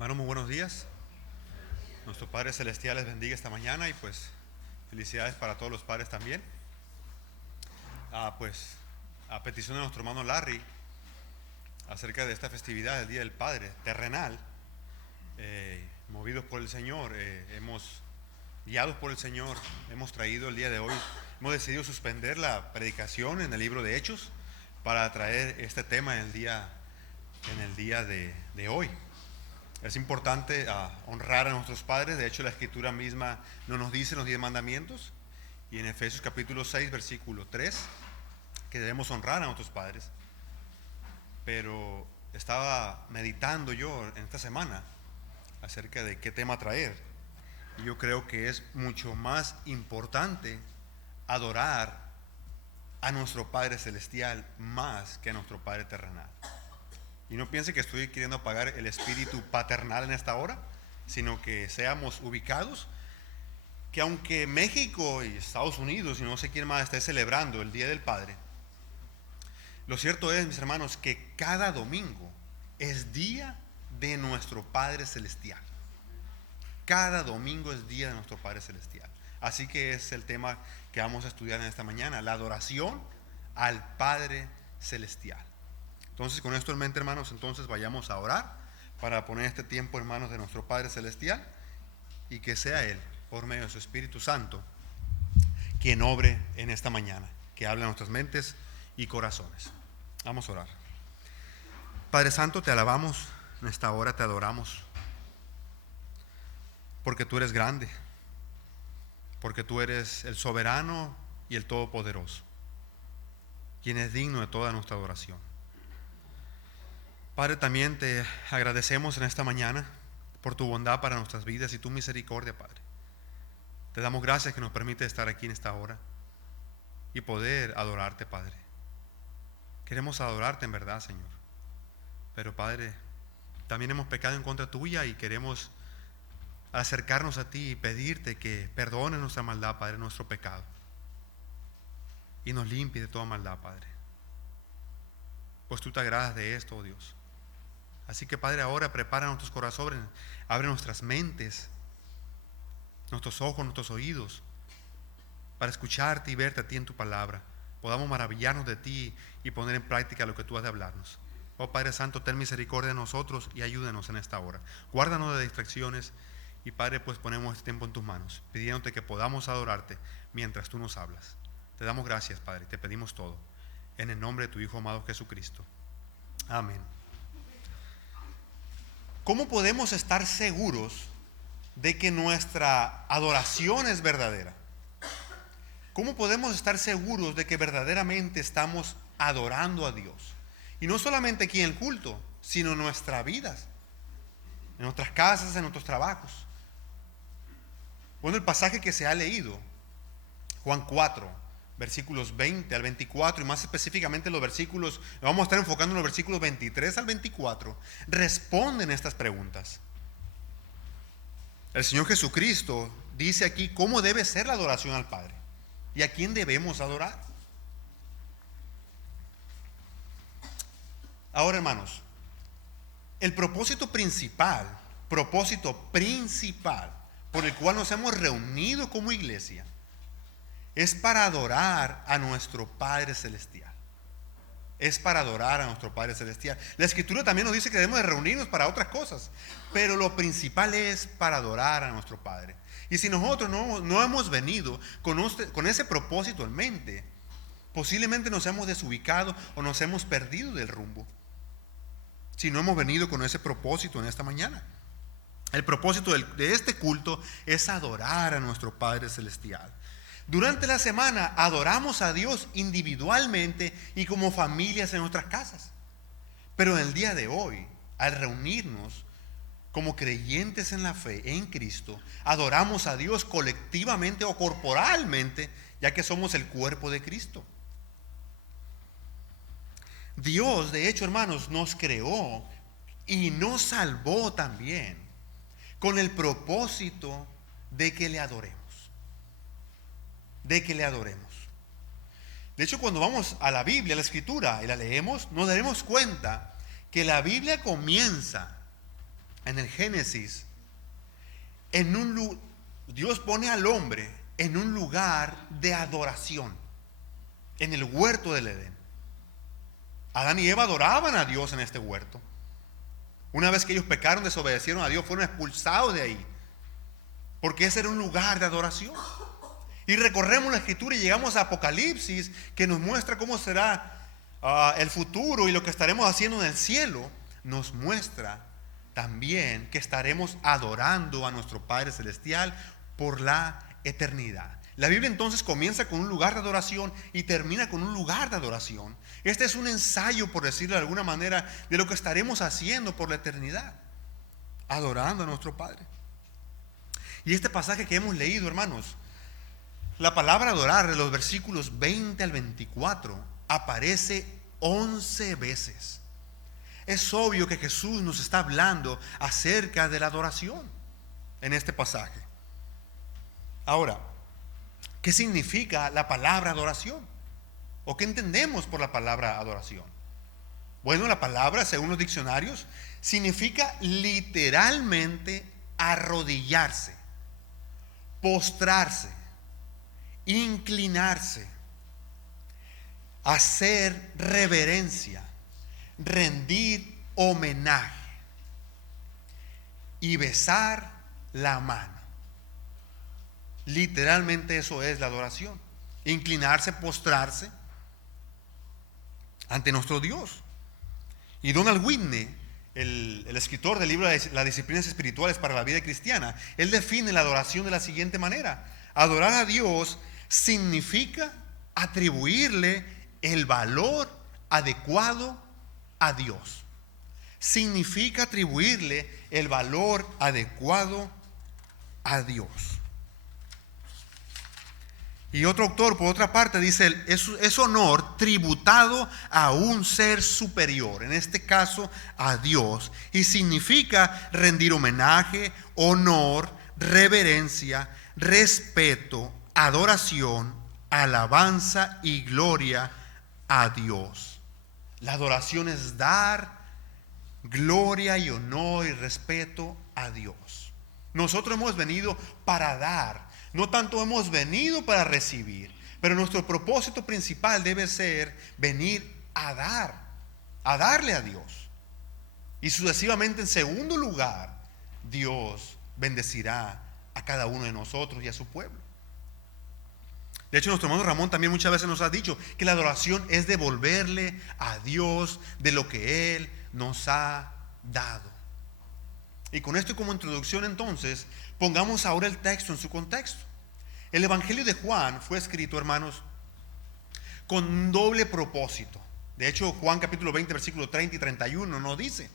Hermano, muy buenos días. Nuestro Padre Celestial les bendiga esta mañana y pues felicidades para todos los padres también. Pues a petición de nuestro hermano Larry, acerca de esta festividad del Día del Padre terrenal, movidos por el Señor, guiados por el Señor, hemos traído el día de hoy, hemos decidido suspender la predicación en el libro de Hechos para traer este tema en el día de hoy. Es importante honrar a nuestros padres. De hecho, la Escritura misma nos dice los 10 mandamientos, y en Efesios capítulo 6 versículo 3 que debemos honrar a nuestros padres. Pero estaba meditando yo en esta semana acerca de qué tema traer, y yo creo que es mucho más importante adorar a nuestro Padre Celestial más que a nuestro Padre terrenal. Y no piense que estoy queriendo apagar el espíritu paternal en esta hora, sino que seamos ubicados, que aunque México y Estados Unidos y no sé quién más esté celebrando el Día del Padre, lo cierto es, mis hermanos, que cada domingo es día de nuestro Padre Celestial. Cada domingo es día de nuestro Padre Celestial. Así que es el tema que vamos a estudiar en esta mañana, la adoración al Padre Celestial. Entonces, con esto en mente, hermanos, entonces vayamos a orar para poner este tiempo en manos de nuestro Padre Celestial, y que sea Él, por medio de su Espíritu Santo, quien obre en esta mañana, que hable a nuestras mentes y corazones. Vamos a orar. Padre Santo, te alabamos en esta hora, te adoramos, porque tú eres grande, porque tú eres el soberano y el todopoderoso, quien es digno de toda nuestra adoración. Padre, también te agradecemos en esta mañana por tu bondad para nuestras vidas y tu misericordia, Padre. Te damos gracias que nos permite estar aquí en esta hora y poder adorarte, Padre. Queremos adorarte en verdad, Señor. Pero, Padre, también hemos pecado en contra tuya y queremos acercarnos a ti y pedirte que perdones nuestra maldad, Padre, nuestro pecado, y nos limpie de toda maldad, Padre. Pues tú te agradas de esto, oh Dios. Así que, Padre, ahora prepara nuestros corazones, abre nuestras mentes, nuestros ojos, nuestros oídos, para escucharte y verte a ti en tu palabra. Podamos maravillarnos de ti y poner en práctica lo que tú has de hablarnos. Oh Padre Santo, ten misericordia de nosotros y ayúdanos en esta hora. Guárdanos de distracciones y, Padre, pues ponemos este tiempo en tus manos, pidiéndote que podamos adorarte mientras tú nos hablas. Te damos gracias, Padre, te pedimos todo en el nombre de tu Hijo amado Jesucristo. Amén. ¿Cómo podemos estar seguros de que nuestra adoración es verdadera? ¿Cómo podemos estar seguros de que verdaderamente estamos adorando a Dios? Y no solamente aquí en el culto, sino en nuestras vidas, en nuestras casas, en nuestros trabajos. Bueno, el pasaje que se ha leído, Juan 4, versículos 20 al 24, y más específicamente vamos a estar enfocando en los versículos 23 al 24, responden estas preguntas. El Señor Jesucristo dice aquí cómo debe ser la adoración al Padre y a quién debemos adorar. Ahora, hermanos, el propósito principal por el cual nos hemos reunido como iglesia es para adorar a nuestro Padre Celestial. Es para adorar a nuestro Padre Celestial. La Escritura también nos dice que debemos de reunirnos para otras cosas, pero lo principal es para adorar a nuestro Padre. Y si nosotros no hemos venido con ese propósito en mente, posiblemente nos hemos desubicado o nos hemos perdido del rumbo, si no hemos venido con ese propósito en esta mañana. El propósito de este culto es adorar a nuestro Padre Celestial. Durante la semana adoramos a Dios individualmente y como familias en nuestras casas. Pero en el día de hoy, al reunirnos como creyentes en la fe en Cristo, adoramos a Dios colectivamente o corporalmente, ya que somos el cuerpo de Cristo. Dios, de hecho, hermanos, nos creó y nos salvó también con el propósito de que le adoremos. De hecho, cuando vamos a la Biblia, a la Escritura, y la leemos, nos daremos cuenta que la Biblia comienza en el Génesis, Dios pone al hombre en un lugar de adoración, en el huerto del Edén. Adán y Eva adoraban a Dios en este huerto. Una vez que ellos pecaron, desobedecieron a Dios, fueron expulsados de ahí, porque ese era un lugar de adoración. Y recorremos la escritura y llegamos a Apocalipsis, que nos muestra cómo será el futuro y lo que estaremos haciendo en el cielo. Nos muestra también que estaremos adorando a nuestro Padre Celestial por la eternidad. La Biblia entonces comienza con un lugar de adoración y termina con un lugar de adoración. Este es un ensayo, por decirlo de alguna manera, de lo que estaremos haciendo por la eternidad, adorando a nuestro Padre. Y este pasaje que hemos leído, hermanos, la palabra adorar de los versículos 20 al 24 aparece 11 veces. Es obvio que Jesús nos está hablando acerca de la adoración en este pasaje. Ahora, ¿qué significa la palabra adoración? ¿O qué entendemos por la palabra adoración? Bueno, la palabra, según los diccionarios, significa literalmente arrodillarse, postrarse, inclinarse, hacer reverencia, rendir homenaje y besar la mano. Literalmente eso es la adoración: inclinarse, postrarse ante nuestro Dios. Y Donald Whitney, el escritor del libro de las disciplinas espirituales para la vida cristiana, él define la adoración de la siguiente manera: adorar a Dios significa atribuirle el valor adecuado a Dios. Significa atribuirle el valor adecuado a Dios. Y otro autor, por otra parte, dice: es honor tributado a un ser superior, en este caso a Dios, y significa rendir homenaje, honor, reverencia, respeto, adoración, alabanza y gloria a Dios. La adoración es dar gloria y honor y respeto a Dios. Nosotros hemos venido para dar, no tanto hemos venido para recibir, pero nuestro propósito principal debe ser venir a dar, a darle a Dios. Y sucesivamente, en segundo lugar, Dios bendecirá a cada uno de nosotros y a su pueblo. De hecho, nuestro hermano Ramón también muchas veces nos ha dicho que la adoración es devolverle a Dios de lo que Él nos ha dado. Y con esto como introducción, entonces, pongamos ahora el texto en su contexto. El Evangelio de Juan fue escrito, hermanos, con un doble propósito. De hecho, Juan capítulo 20, versículo 30 y 31 nos dice: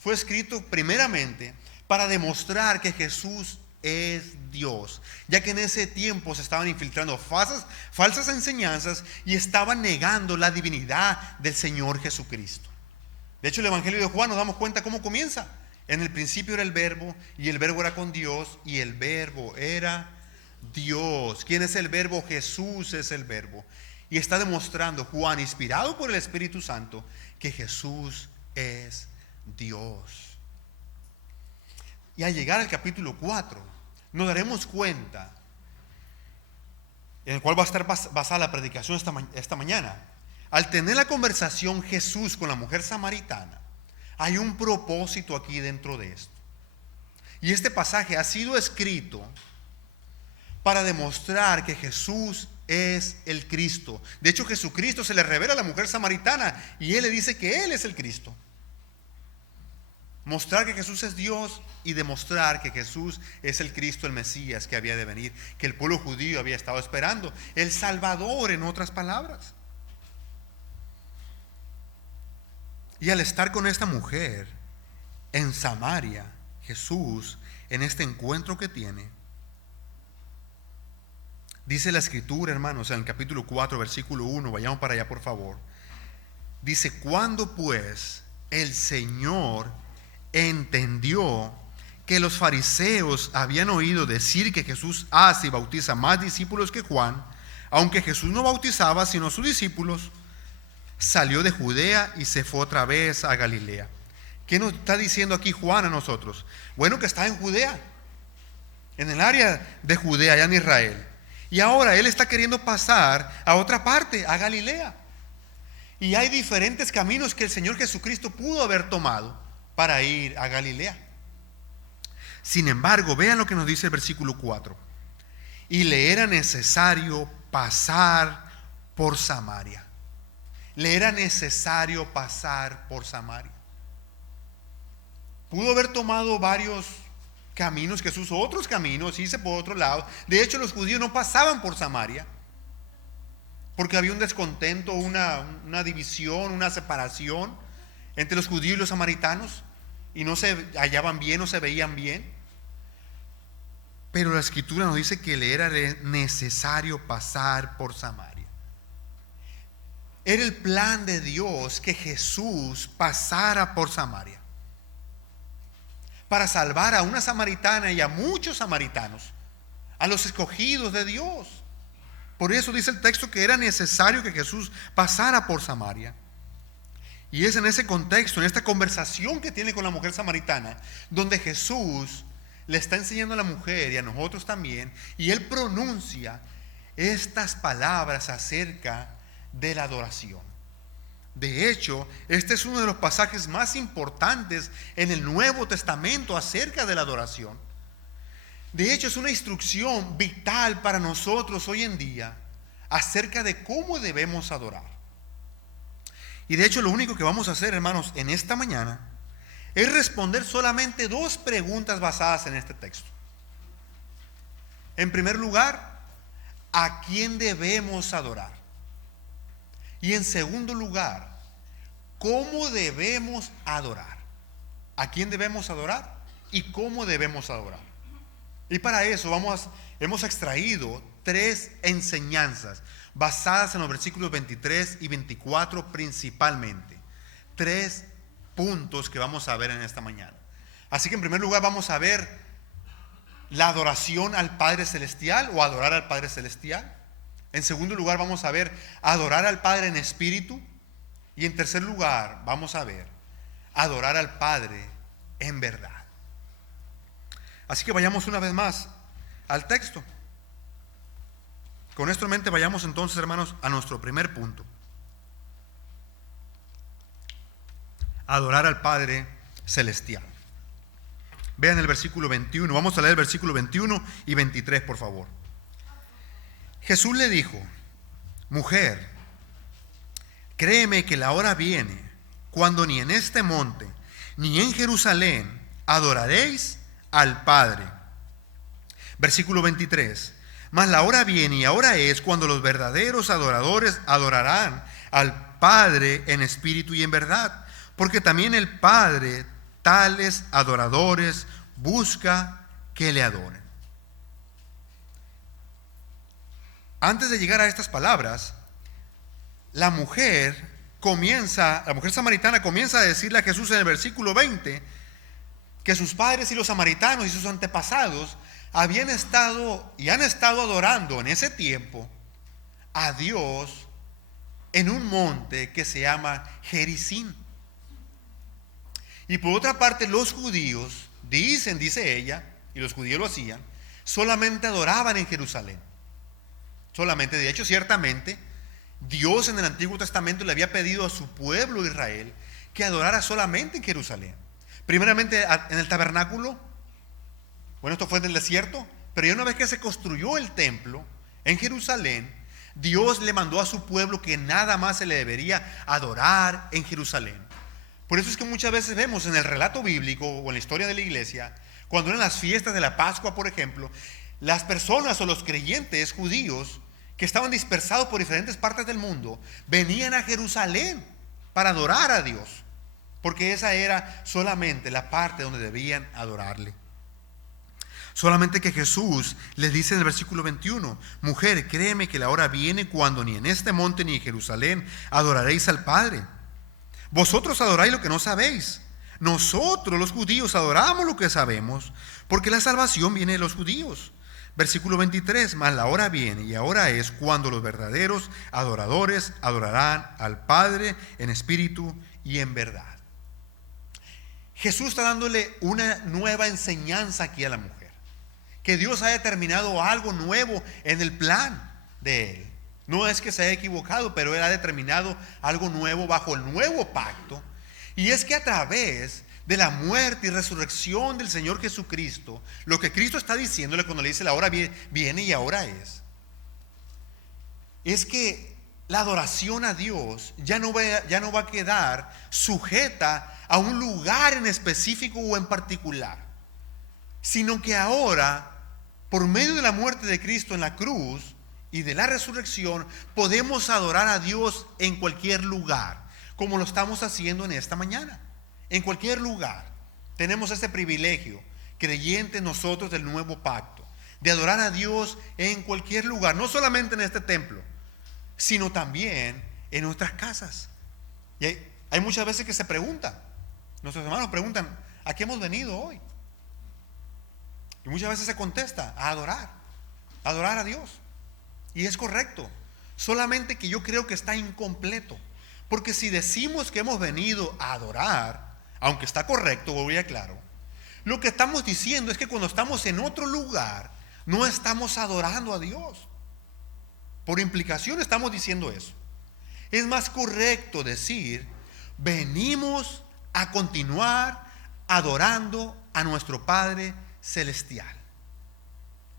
fue escrito primeramente para demostrar que Jesús es Dios, ya que en ese tiempo se estaban infiltrando falsas enseñanzas y estaban negando la divinidad del Señor Jesucristo. De hecho, el Evangelio de Juan, nos damos cuenta cómo comienza: en el principio era el verbo, y el verbo era con Dios, y el verbo era Dios. ¿Quién es el verbo? Jesús es el verbo. Y está demostrando Juan, inspirado por el Espíritu Santo, que Jesús es Dios. Y al llegar al capítulo 4, nos daremos cuenta, en el cual va a estar basada la predicación esta mañana. Al tener la conversación Jesús con la mujer samaritana, hay un propósito aquí dentro de esto. Y este pasaje ha sido escrito para demostrar que Jesús es el Cristo. De hecho, Jesucristo se le revela a la mujer samaritana y él le dice que él es el Cristo. Mostrar que Jesús es Dios y demostrar que Jesús es el Cristo, el Mesías que había de venir, que el pueblo judío había estado esperando, el Salvador, en otras palabras. Y al estar con esta mujer en Samaria, Jesús, en este encuentro que tiene, dice la Escritura, hermanos, en el capítulo 4, versículo 1, vayamos para allá por favor. Dice: cuando pues el Señor entendió que los fariseos habían oído decir que Jesús hace y bautiza más discípulos que Juan, aunque Jesús no bautizaba sino sus discípulos, salió de Judea y se fue otra vez a Galilea, ¿Qué nos está diciendo aquí Juan a nosotros? Bueno, que está en Judea, en el área de Judea, allá en Israel. Y ahora él está queriendo pasar a otra parte, a Galilea. Y hay diferentes caminos que el Señor Jesucristo pudo haber tomado para ir a Galilea. Sin embargo, vean lo que nos dice el versículo 4. Y le era necesario pasar por Samaria. Le era necesario pasar por Samaria. Pudo haber tomado varios caminos, Jesús, otros caminos, irse por otro lado. De hecho, los judíos no pasaban por Samaria, porque había un descontento, una división, una separación entre los judíos y los samaritanos, y no se hallaban bien, no se veían bien. Pero la Escritura nos dice que le era necesario pasar por Samaria. Era el plan de Dios que Jesús pasara por Samaria para salvar a una samaritana y a muchos samaritanos, a los escogidos de Dios. Por eso dice el texto que era necesario que Jesús pasara por Samaria. Y es en ese contexto, en esta conversación que tiene con la mujer samaritana, donde Jesús le está enseñando a la mujer y a nosotros también, y él pronuncia estas palabras acerca de la adoración. De hecho, este es uno de los pasajes más importantes en el Nuevo Testamento acerca de la adoración. De hecho, es una instrucción vital para nosotros hoy en día acerca de cómo debemos adorar. Y de hecho, lo único que vamos a hacer, hermanos, en esta mañana es responder solamente dos preguntas basadas en este texto. En primer lugar, ¿a quién debemos adorar? Y en segundo lugar, ¿cómo debemos adorar? ¿A quién debemos adorar? ¿Y cómo debemos adorar? Y para eso hemos extraído tres enseñanzas basadas en los versículos 23 y 24 principalmente. Tres puntos que vamos a ver en esta mañana. Así que en primer lugar vamos a ver la adoración al Padre Celestial o adorar al Padre Celestial. En segundo lugar vamos a ver adorar al Padre en espíritu. Y en tercer lugar vamos a ver adorar al Padre en verdad. Así que vayamos una vez más al texto. Con esto en mente vayamos entonces, hermanos, a nuestro primer punto. Adorar al Padre Celestial. Vean el versículo 21. Vamos a leer el versículo 21 y 23, por favor. Jesús le dijo: mujer, créeme que la hora viene cuando ni en este monte ni en Jerusalén adoraréis al Padre. Versículo 23. Mas la hora viene y ahora es cuando los verdaderos adoradores adorarán al Padre en espíritu y en verdad, porque también el Padre tales adoradores busca que le adoren. Antes de llegar a estas palabras, la mujer samaritana comienza a decirle a Jesús en el versículo 20 que sus padres y los samaritanos y sus antepasados habían estado y han estado adorando en ese tiempo a Dios en un monte que se llama Gerizim. Y por otra parte, los judíos dice ella, y los judíos lo hacían, solamente adoraban en Jerusalén. Solamente, de hecho, ciertamente, Dios en el Antiguo Testamento le había pedido a su pueblo Israel que adorara solamente en Jerusalén. Primeramente en el tabernáculo. Bueno, esto fue en el desierto, pero ya una vez que se construyó el templo en Jerusalén, Dios le mandó a su pueblo que nada más se le debería adorar en Jerusalén. Por eso es que muchas veces vemos en el relato bíblico o en la historia de la iglesia, cuando eran las fiestas de la Pascua, por ejemplo, las personas o los creyentes judíos que estaban dispersados por diferentes partes del mundo venían a Jerusalén para adorar a Dios, porque esa era solamente la parte donde debían adorarle. Solamente que Jesús les dice en el versículo 21, mujer, créeme que la hora viene cuando ni en este monte ni en Jerusalén adoraréis al Padre. Vosotros adoráis lo que no sabéis. Nosotros los judíos adoramos lo que sabemos, porque la salvación viene de los judíos. Versículo 23, mas la hora viene y ahora es cuando los verdaderos adoradores adorarán al Padre en espíritu y en verdad. Jesús está dándole una nueva enseñanza aquí a la mujer. Que Dios ha determinado algo nuevo en el plan de Él. No es que se haya equivocado, pero Él ha determinado algo nuevo bajo el nuevo pacto. Y es que a través de la muerte y resurrección del Señor Jesucristo, lo que Cristo está diciéndole cuando le dice la hora viene y ahora es que la adoración a Dios ya no va a quedar sujeta a un lugar en específico o en particular, sino que ahora, por medio de la muerte de Cristo en la cruz y de la resurrección, podemos adorar a Dios en cualquier lugar, como lo estamos haciendo en esta mañana. En cualquier lugar tenemos este privilegio, creyentes nosotros del nuevo pacto, de adorar a Dios en cualquier lugar, no solamente en este templo, sino también en nuestras casas. Y hay muchas veces que se preguntan, nuestros hermanos preguntan, ¿a qué hemos venido hoy? Y muchas veces se contesta, a adorar a Dios. Y es correcto, solamente que yo creo que está incompleto, porque si decimos que hemos venido a adorar, aunque está correcto, voy a claro, lo que estamos diciendo es que cuando estamos en otro lugar, no estamos adorando a Dios. Por implicación estamos diciendo eso. Es más correcto decir, venimos a continuar adorando a nuestro Padre Celestial.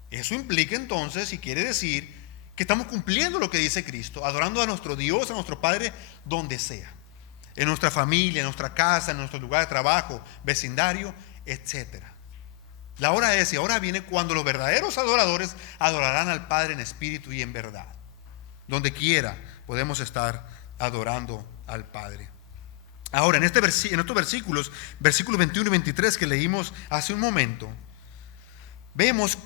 Eso implica entonces, y quiere decir, que estamos cumpliendo lo que dice Cristo, adorando a nuestro Dios, a nuestro Padre, donde sea. En nuestra familia, en nuestra casa, en nuestro lugar de trabajo, vecindario, etc. La hora es y ahora viene cuando los verdaderos adoradores adorarán al Padre en espíritu y en verdad. Donde quiera podemos estar adorando al Padre. Ahora, en estos versículos 21 y 23 que leímos hace un momento, vemos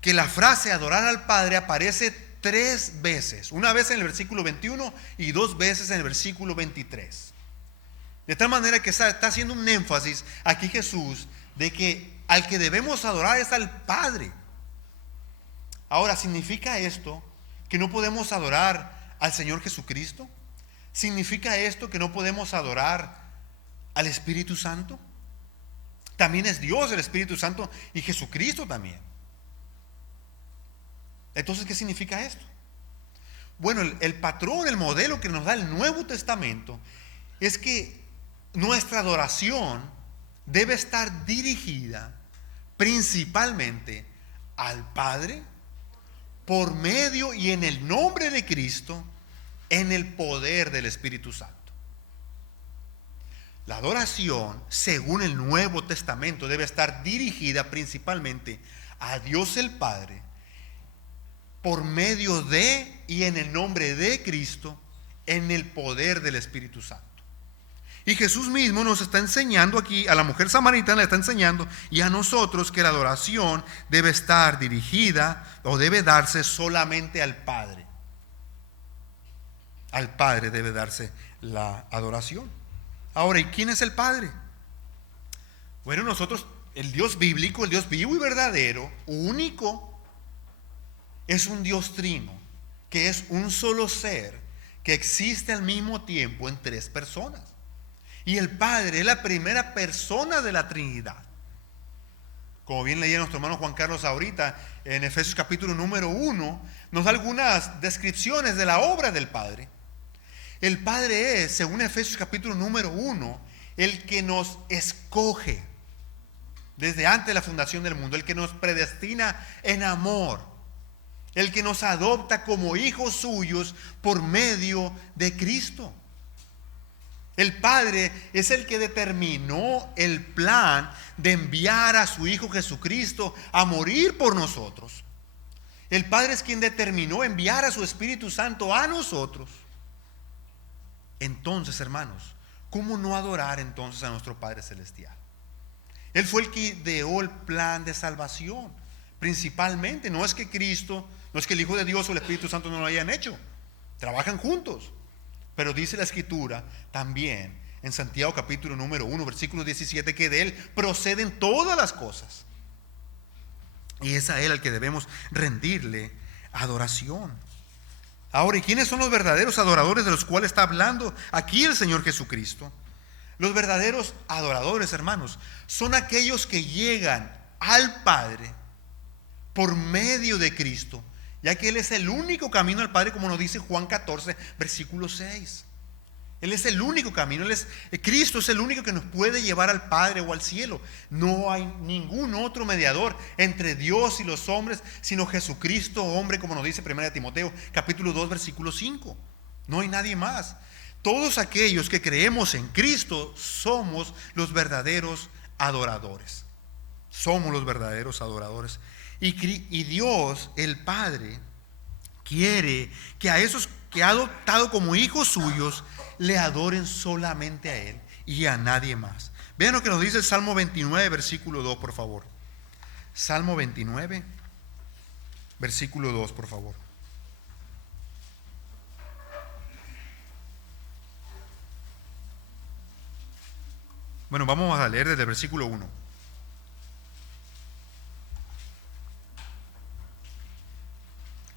que la frase adorar al Padre aparece 3 veces. Una vez en el versículo 21 y 2 veces en el versículo 23. De tal manera que está haciendo un énfasis aquí Jesús de que al que debemos adorar es al Padre. Ahora, ¿significa esto que no podemos adorar al Señor Jesucristo? ¿Significa esto que no podemos adorar al Espíritu Santo? También es Dios el Espíritu Santo y Jesucristo también. Entonces, ¿qué significa esto? Bueno, el patrón, el modelo que nos da el Nuevo Testamento es que nuestra adoración debe estar dirigida principalmente al Padre por medio y en el nombre de Cristo, en el poder del Espíritu Santo. La adoración, según el Nuevo Testamento, debe estar dirigida principalmente a Dios el Padre por medio de y en el nombre de Cristo, en el poder del Espíritu Santo. Y Jesús mismo nos está enseñando aquí, a la mujer samaritana le está enseñando, y a nosotros, que la adoración debe estar dirigida o debe darse solamente al Padre. Al Padre debe darse la adoración. Ahora, ¿y quién es el Padre? Bueno, nosotros, el Dios bíblico, el Dios vivo y verdadero, único, es un Dios trino, que es un solo ser, que existe al mismo tiempo en 3 personas. Y el Padre es la primera persona de la Trinidad. Como bien leía nuestro hermano Juan Carlos ahorita, en Efesios capítulo número 1, nos da algunas descripciones de la obra del Padre. El Padre es, según Efesios capítulo número 1, el que nos escoge desde antes de la fundación del mundo, el que nos predestina en amor, el que nos adopta como hijos suyos por medio de Cristo. El Padre es el que determinó el plan de enviar a su Hijo Jesucristo a morir por nosotros. El Padre es quien determinó enviar a su Espíritu Santo a nosotros. Entonces, hermanos, ¿cómo no adorar entonces a nuestro Padre Celestial? Él fue el que ideó el plan de salvación. Principalmente, no es que Cristo, no es que el Hijo de Dios o el Espíritu Santo no lo hayan hecho. Trabajan juntos. Pero dice la Escritura también en Santiago capítulo número 1, versículo 17, que de Él proceden todas las cosas. Y es a Él al que debemos rendirle adoración. Ahora, ¿y quiénes son los verdaderos adoradores de los cuales está hablando aquí el Señor Jesucristo? Los verdaderos adoradores, hermanos, son aquellos que llegan al Padre por medio de Cristo, ya que Él es el único camino al Padre, como nos dice Juan 14, versículo 6. Él es el único camino. Cristo es el único que nos puede llevar al Padre o al cielo. No hay ningún otro mediador entre Dios y los hombres, sino Jesucristo, hombre, como nos dice 1 Timoteo, capítulo 2, versículo 5. No hay nadie más. Todos aquellos que creemos en Cristo somos los verdaderos adoradores. Somos los verdaderos adoradores. Y Dios, el Padre, quiere que a esos que ha adoptado como hijos suyos le adoren solamente a Él y a nadie más. Vean lo que nos dice el Salmo 29, versículo 2, por favor. Salmo 29, versículo 2, por favor. Bueno, vamos a leer desde el versículo 1.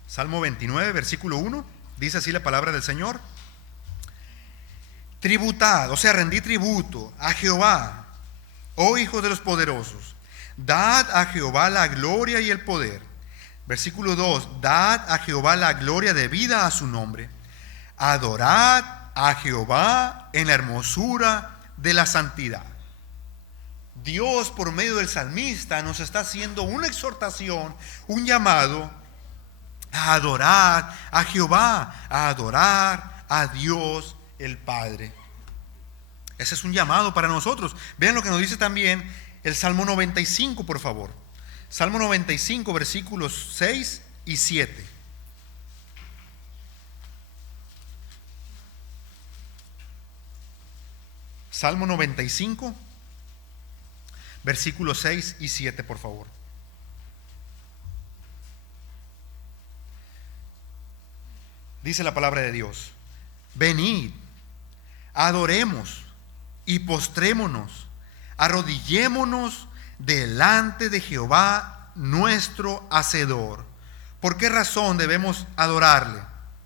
Salmo 29, versículo 1, dice así la palabra del Señor. Tributad, o sea, rendid tributo a Jehová, oh hijos de los poderosos. Dad a Jehová la gloria y el poder. Versículo 2, dad a Jehová la gloria debida a su nombre. Adorad a Jehová en la hermosura de la santidad. Dios, por medio del salmista, nos está haciendo una exhortación, un llamado a adorar a Jehová, a adorar a Dios el Padre. Ese es un llamado para nosotros. Vean lo que nos dice también el Salmo 95, por favor. Salmo 95, versículos 6 y 7. Salmo 95, versículos 6 y 7, por favor. Dice la palabra de Dios: venid, adoremos y postrémonos, arrodillémonos delante de Jehová nuestro Hacedor. ¿Por qué razón debemos adorarle?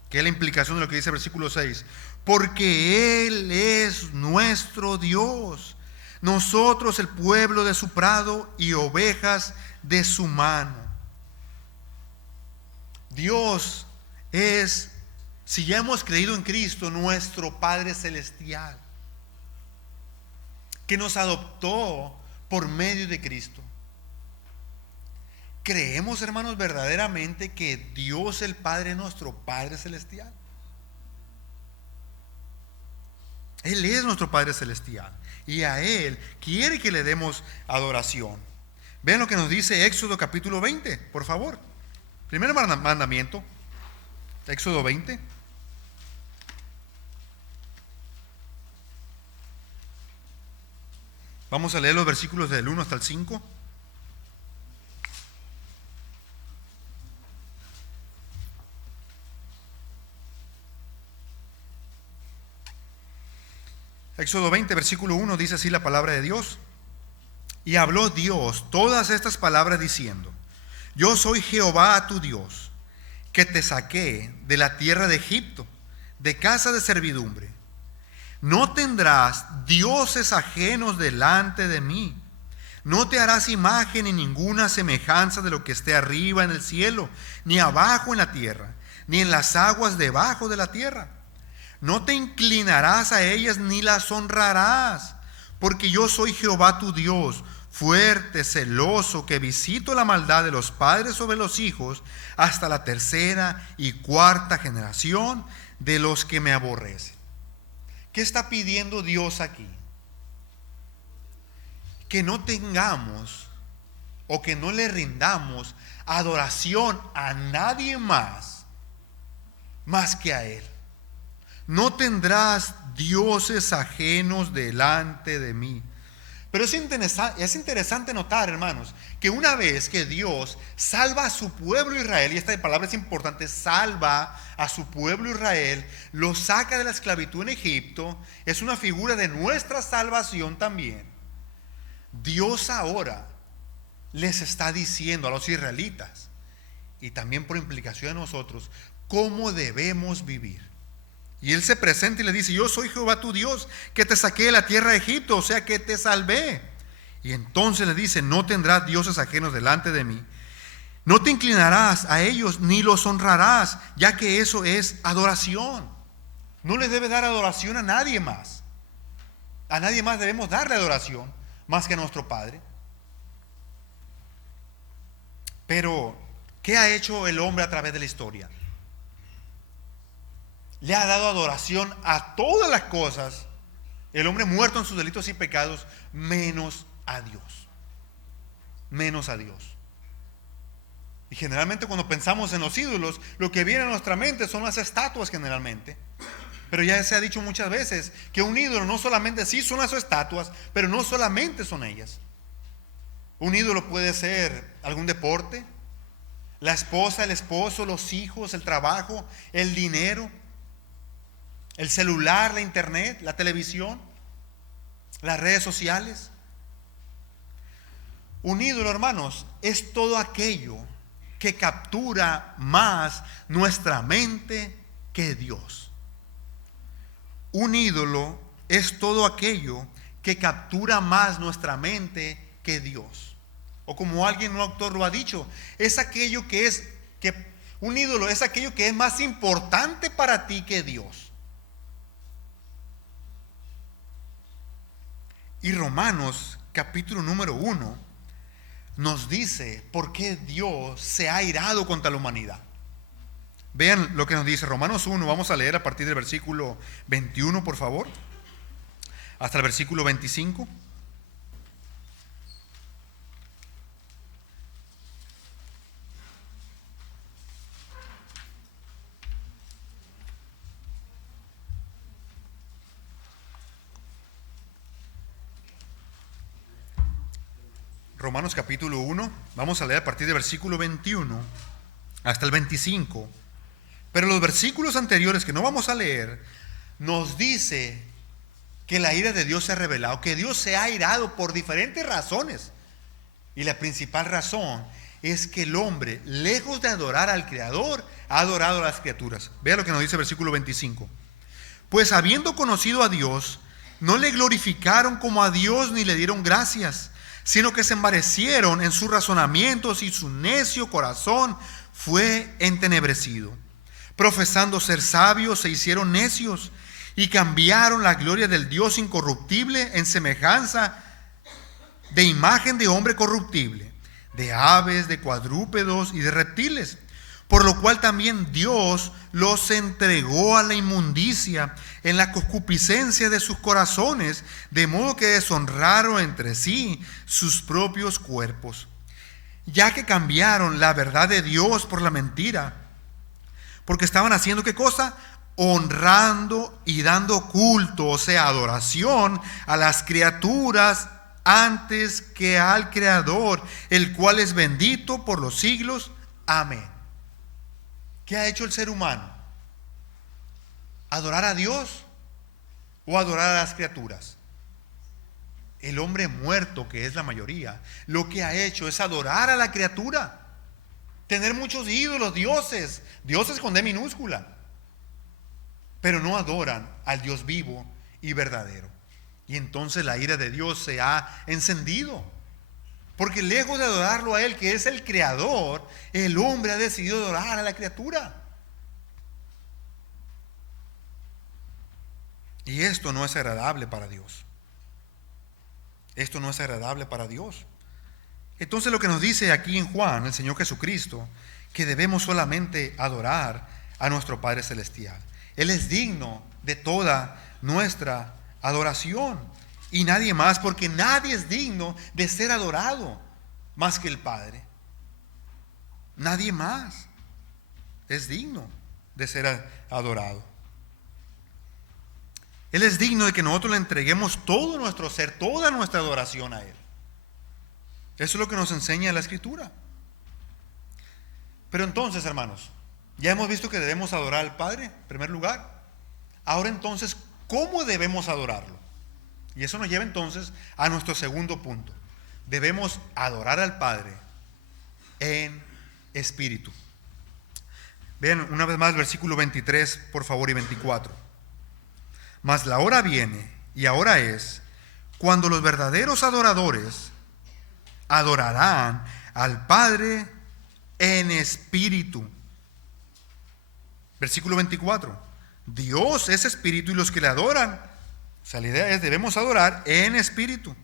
Que es la implicación de lo que dice el versículo 6. Porque Él es nuestro Dios, nosotros el pueblo de su prado y ovejas de su mano. Dios es, si ya hemos creído en Cristo, nuestro Padre Celestial, que nos adoptó por medio de Cristo. ¿Creemos, hermanos, verdaderamente que Dios el Padre es nuestro Padre Celestial? Él es nuestro Padre Celestial y a Él quiere que le demos adoración. Vean lo que nos dice Éxodo capítulo 20, por favor. Primer mandamiento, Éxodo 20. Vamos a leer los versículos del 1 hasta el 5. Éxodo 20, versículo 1, dice así la palabra de Dios. Y habló Dios todas estas palabras diciendo: yo soy Jehová tu Dios, que te saqué de la tierra de Egipto, de casa de servidumbre. No tendrás dioses ajenos delante de mí. No te harás imagen ni ninguna semejanza de lo que esté arriba en el cielo, ni abajo en la tierra, ni en las aguas debajo de la tierra. No te inclinarás a ellas ni las honrarás, porque yo soy Jehová tu Dios, fuerte, celoso, que visito la maldad de los padres sobre los hijos hasta la tercera y cuarta generación de los que me aborrecen. ¿Qué está pidiendo Dios aquí? Que no tengamos o que no le rindamos adoración a nadie más que a Él. No tendrás dioses ajenos delante de mí. Pero es interesante notar, hermanos, que una vez que Dios salva a su pueblo Israel, y esta palabra es importante, salva a su pueblo Israel, lo saca de la esclavitud en Egipto, es una figura de nuestra salvación también. Dios ahora les está diciendo a los israelitas, y también por implicación a nosotros, cómo debemos vivir, Y él se presenta y le dice: yo soy Jehová tu Dios, que te saqué de la tierra de Egipto, o sea que te salvé. Y entonces le dice: no tendrás dioses ajenos delante de mí. No te inclinarás a ellos ni los honrarás, ya que eso es adoración. No le debe dar adoración a nadie más. A nadie más debemos darle adoración, más que a nuestro Padre. Pero, ¿qué ha hecho el hombre a través de la historia? Le ha dado adoración a todas las cosas. El hombre muerto en sus delitos y pecados, menos a Dios. Menos a Dios. Y generalmente cuando pensamos en los ídolos, lo que viene a nuestra mente son las estatuas generalmente. Pero ya se ha dicho muchas veces que un ídolo no solamente, sí son las estatuas, pero no solamente son ellas. Un ídolo puede ser algún deporte, la esposa, el esposo, los hijos, el trabajo, el dinero, el celular, la internet, la televisión, las redes sociales. Un ídolo, hermanos, es todo aquello que captura más nuestra mente que Dios. Un ídolo es todo aquello que captura más nuestra mente que Dios. O como un autor lo ha dicho, es aquello un ídolo es aquello que es más importante para ti que Dios. Y Romanos capítulo número 1 nos dice por qué Dios se ha airado contra la humanidad. Vean lo que nos dice Romanos 1, vamos a leer a partir del versículo 21, por favor, hasta el versículo 25. Romanos capítulo 1, vamos a leer a partir del versículo 21 hasta el 25. Pero los versículos anteriores que no vamos a leer nos dice que la ira de Dios se ha revelado, que Dios se ha airado por diferentes razones. Y la principal razón es que el hombre, lejos de adorar al Creador, ha adorado a las criaturas. Vea lo que nos dice el versículo 25. Pues habiendo conocido a Dios, no le glorificaron como a Dios ni le dieron gracias, sino que se envanecieron en sus razonamientos y su necio corazón fue entenebrecido. Profesando ser sabios, se hicieron necios y cambiaron la gloria del Dios incorruptible en semejanza de imagen de hombre corruptible, de aves, de cuadrúpedos y de reptiles. Por lo cual también Dios los entregó a la inmundicia en la concupiscencia de sus corazones, de modo que deshonraron entre sí sus propios cuerpos, ya que cambiaron la verdad de Dios por la mentira, porque estaban haciendo ¿qué cosa? Honrando y dando culto, o sea, adoración a las criaturas antes que al Creador, el cual es bendito por los siglos. Amén. ¿Qué ha hecho el ser humano? ¿Adorar a Dios o adorar a las criaturas? El hombre muerto, que es la mayoría, lo que ha hecho es adorar a la criatura, tener muchos ídolos, dioses con D minúscula, pero no adoran al Dios vivo y verdadero. Y entonces la ira de Dios se ha encendido, porque lejos de adorarlo a Él, que es el Creador, el hombre ha decidido adorar a la criatura. Y esto no es agradable para Dios. Esto no es agradable para Dios. Entonces lo que nos dice aquí en Juan, el Señor Jesucristo, que debemos solamente adorar a nuestro Padre Celestial. Él es digno de toda nuestra adoración. Y nadie más, porque nadie es digno de ser adorado más que el Padre. Nadie más es digno de ser adorado. Él es digno de que nosotros le entreguemos todo nuestro ser, toda nuestra adoración a Él. Eso es lo que nos enseña la Escritura. Pero entonces, hermanos, ya hemos visto que debemos adorar al Padre en primer lugar. Ahora entonces, ¿cómo debemos adorarlo? Y eso nos lleva entonces a nuestro segundo punto. Debemos adorar al Padre en espíritu. Vean una vez más el versículo 23, por favor, y 24. Mas la hora viene, y ahora es, cuando los verdaderos adoradores adorarán al Padre en espíritu. Versículo 24. Dios es espíritu y los que le adoran, o sea, la idea es debemos adorar en espíritu.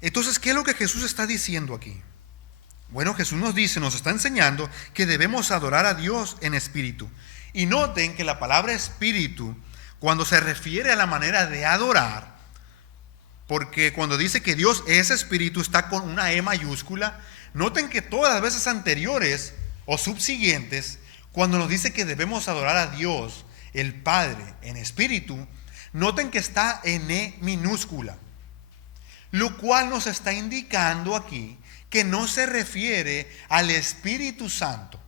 Entonces, ¿qué es lo que Jesús está diciendo aquí? Bueno, Jesús nos dice, nos está enseñando que debemos adorar a Dios en espíritu. Y noten que la palabra espíritu, cuando se refiere a la manera de adorar, porque cuando dice que Dios es espíritu está con una E mayúscula, noten que todas las veces anteriores o subsiguientes, cuando nos dice que debemos adorar a Dios, el Padre, en espíritu, noten que está en E minúscula, lo cual nos está indicando aquí que no se refiere al Espíritu Santo.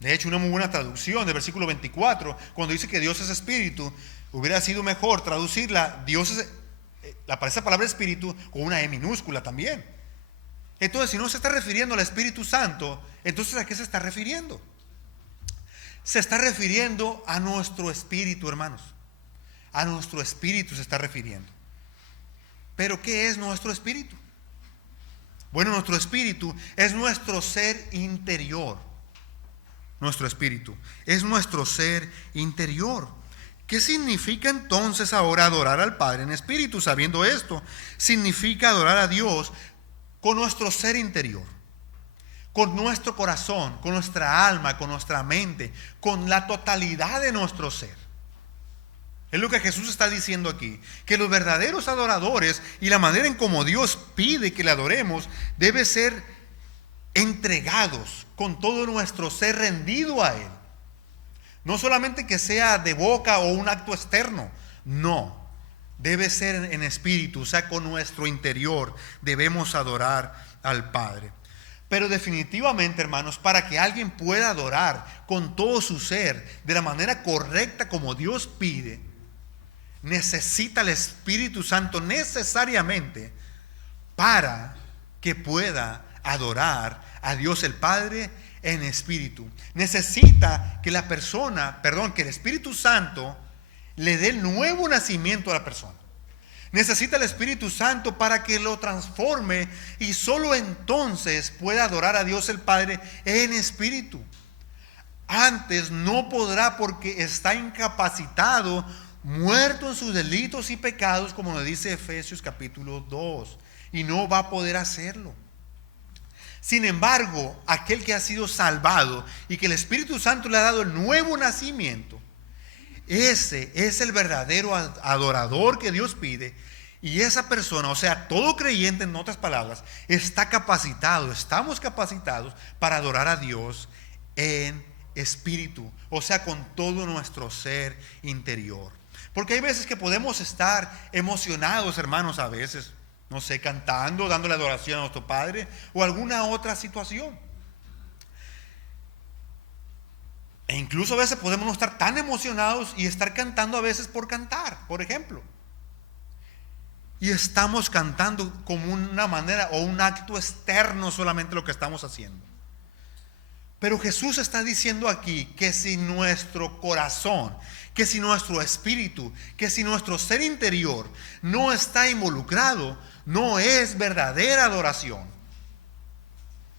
De hecho, una muy buena traducción del versículo 24, cuando dice que Dios es espíritu, hubiera sido mejor traducirla, Dios es, aparece la palabra espíritu con una E minúscula también. Entonces, si no se está refiriendo al Espíritu Santo, entonces ¿a qué se está refiriendo? Se está refiriendo a nuestro espíritu, hermanos. A nuestro espíritu se está refiriendo. ¿Pero qué es nuestro espíritu? Bueno, nuestro espíritu es nuestro ser interior. Nuestro espíritu es nuestro ser interior. ¿Qué significa entonces ahora adorar al Padre en espíritu? Sabiendo esto, significa adorar a Dios con nuestro ser interior, con nuestro corazón, con nuestra alma, con nuestra mente, con la totalidad de nuestro ser. Es lo que Jesús está diciendo aquí, que los verdaderos adoradores y la manera en cómo Dios pide que le adoremos debe ser entregados con todo nuestro ser rendido a Él. No solamente que sea de boca o un acto externo, no, debe ser en espíritu, o sea, con nuestro interior debemos adorar al Padre. Pero definitivamente, hermanos, para que alguien pueda adorar con todo su ser de la manera correcta como Dios pide, necesita el Espíritu Santo necesariamente para que pueda adorar a Dios el Padre en espíritu. Necesita que la persona, que el Espíritu Santo le dé nuevo nacimiento a la persona. Necesita el Espíritu Santo para que lo transforme y solo entonces pueda adorar a Dios el Padre en espíritu. Antes no podrá porque está incapacitado, muerto en sus delitos y pecados, como nos dice Efesios capítulo 2, y no va a poder hacerlo. Sin embargo, aquel que ha sido salvado y que el Espíritu Santo le ha dado el nuevo nacimiento, ese es el verdadero adorador que Dios pide. Y esa persona, o sea, todo creyente, en otras palabras, está capacitado, estamos capacitados para adorar a Dios en espíritu, o sea, con todo nuestro ser interior. Porque hay veces que podemos estar emocionados, hermanos, a veces, no sé, cantando, dándole adoración a nuestro Padre o alguna otra situación. E incluso a veces podemos no estar tan emocionados y estar cantando a veces por cantar, por ejemplo. Y estamos cantando como una manera o un acto externo solamente lo que estamos haciendo. Pero Jesús está diciendo aquí que si nuestro corazón, que si nuestro espíritu, que si nuestro ser interior no está involucrado, no es verdadera adoración.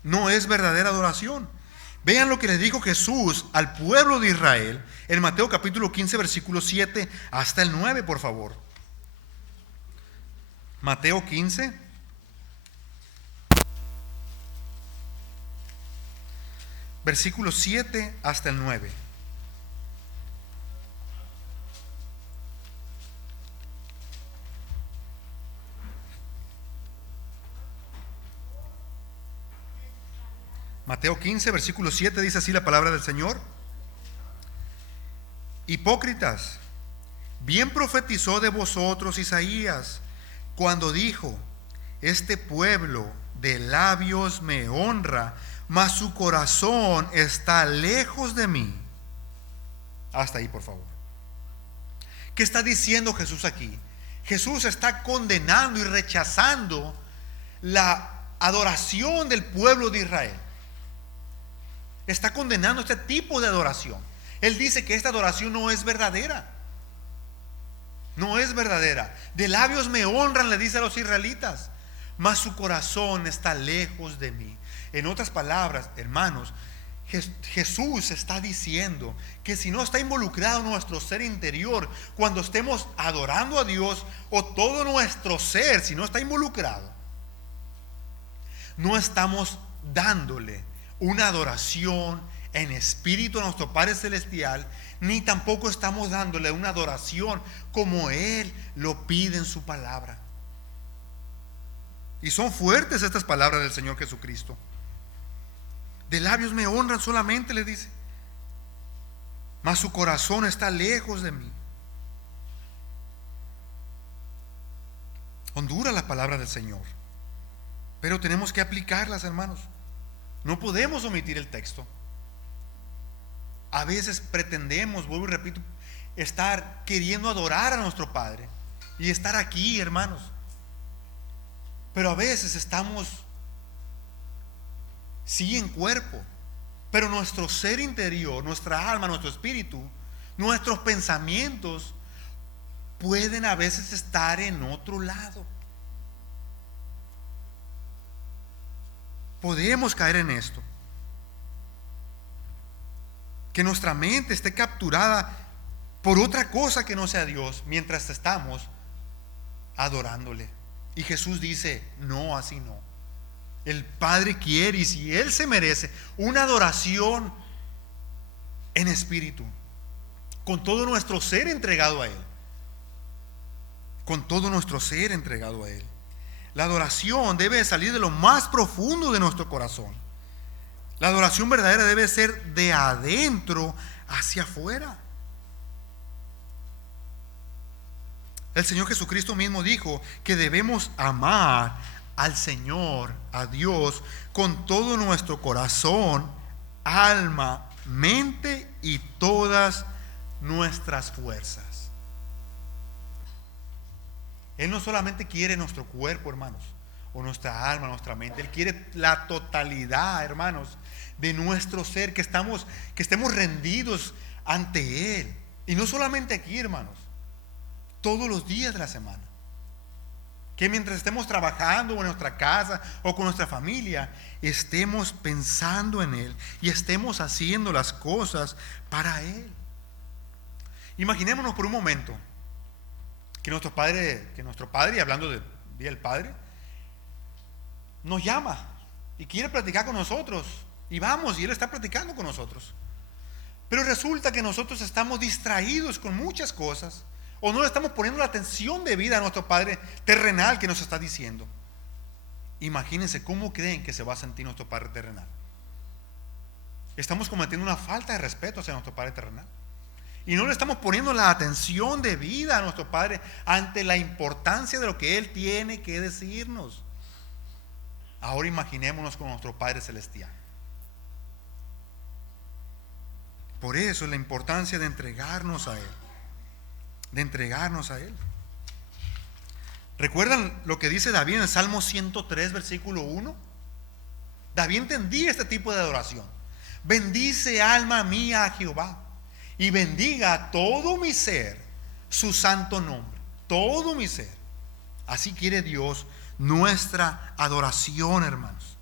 No es verdadera adoración. Vean lo que le dijo Jesús al pueblo de Israel en Mateo capítulo 15, versículo 7 hasta el 9, por favor. Mateo 15, versículo 7 hasta el 9. Mateo 15, versículo 7 dice así la palabra del Señor. Hipócritas, bien profetizó de vosotros Isaías cuando dijo: este pueblo de labios me honra, mas su corazón está lejos de mí. Hasta ahí, por favor. ¿Qué está diciendo Jesús aquí? Jesús está condenando y rechazando la adoración del pueblo de Israel. Está condenando este tipo de adoración. Él dice que esta adoración no es verdadera. No es verdadera. De labios me honran, le dice a los israelitas, mas su corazón está lejos de mí. En otras palabras, hermanos, Jesús está diciendo que si no está involucrado nuestro ser interior, cuando estemos adorando a Dios, o todo nuestro ser, si no está involucrado, no estamos dándole una adoración en espíritu a nuestro Padre Celestial, ni tampoco estamos dándole una adoración como Él lo pide en su palabra. Y son fuertes estas palabras del Señor Jesucristo. De labios me honran solamente, le dice, mas su corazón está lejos de mí. Son duras las palabras del Señor, pero tenemos que aplicarlas, hermanos. No podemos omitir el texto. A veces pretendemos, vuelvo y repito, estar queriendo adorar a nuestro Padre y estar aquí, hermanos. Pero a veces estamos, sí, en cuerpo, pero nuestro ser interior, nuestra alma, nuestro espíritu, nuestros pensamientos pueden a veces estar en otro lado. Podemos caer en esto. Que nuestra mente esté capturada por otra cosa que no sea Dios mientras estamos adorándole. Y Jesús dice, no, así no. El Padre quiere, y si Él se merece, una adoración en espíritu, con todo nuestro ser entregado a Él. Con todo nuestro ser entregado a Él. La adoración debe salir de lo más profundo de nuestro corazón. La adoración verdadera debe ser de adentro hacia afuera. El Señor Jesucristo mismo dijo que debemos amar al Señor, a Dios, con todo nuestro corazón, alma, mente y todas nuestras fuerzas. Él no solamente quiere nuestro cuerpo, hermanos, o nuestra alma, nuestra mente. Él quiere la totalidad, hermanos, de nuestro ser, que estemos rendidos ante Él. Y no solamente aquí, hermanos, todos los días de la semana. Que mientras estemos trabajando en nuestra casa o con nuestra familia, estemos pensando en Él y estemos haciendo las cosas para Él. Imaginémonos por un momento que nuestro Padre, hablando de Día del Padre, nos llama y quiere platicar con nosotros, y vamos, y Él está platicando con nosotros, pero resulta que nosotros estamos distraídos con muchas cosas, o no le estamos poniendo la atención debida a nuestro Padre terrenal que nos está diciendo. Imagínense cómo creen que se va a sentir nuestro Padre terrenal. Estamos cometiendo una falta de respeto hacia nuestro Padre terrenal, y no le estamos poniendo la atención debida a nuestro Padre ante la importancia de lo que Él tiene que decirnos. Ahora imaginémonos con nuestro Padre Celestial. Por eso es la importancia de entregarnos a Él. De entregarnos a Él. ¿Recuerdan lo que dice David en el Salmo 103, versículo 1? David entendía este tipo de adoración. Bendice, alma mía, a Jehová, y bendiga a todo mi ser su santo nombre. Todo mi ser. Así quiere Dios nuestra adoración, hermanos.